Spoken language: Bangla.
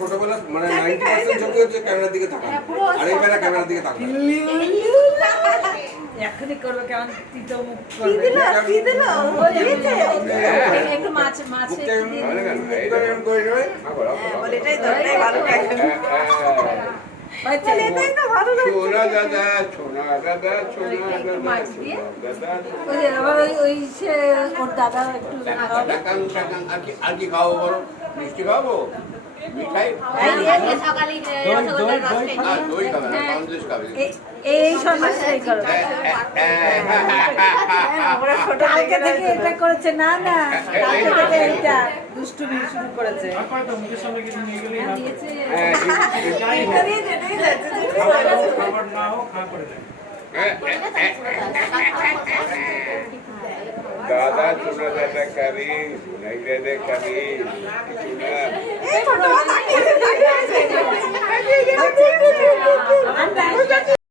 ছোটবেলা মানে 90% ছবি হচ্ছে ক্যামেরার দিকে তাকানো, আর এইবার ক্যামেরার দিকে তাকানো। এখনই করবে কেমন তিতো মুখ কি করবে। দিল কি দিল একটু মাছ মাছ মুখটা এরকম করে নেবে, বলে এটাই তো এটাই ভালো লাগে হয়েছে? বলে এটাই তো ভালো লাগে ছোনা দাদা ছোনা দাদা ছোনা একটু দাদা মাছ দিয়ে? দাদা ওই যে আবার ওই সে ওর দাদা একটু খাওয়াবে। টাকাং টাকাং আর কি খাওয়াবো বলো? মিষ্টি খাওয়াবো, মিঠাই, সকালে দই খাবে না, সন্দেশ খাবে। এই সন্ন্যাসটাই করো। আমরা ছোট কালকে থেকে থেকে এটা করেছে, না না কালকে থেকে এইটা দুষ্টুমি শুরু করেছে। হ্যাঁ, দিয়েছে। দাদা ছোনা দাদা কারি, নাই দাদা কারি, এই ছোট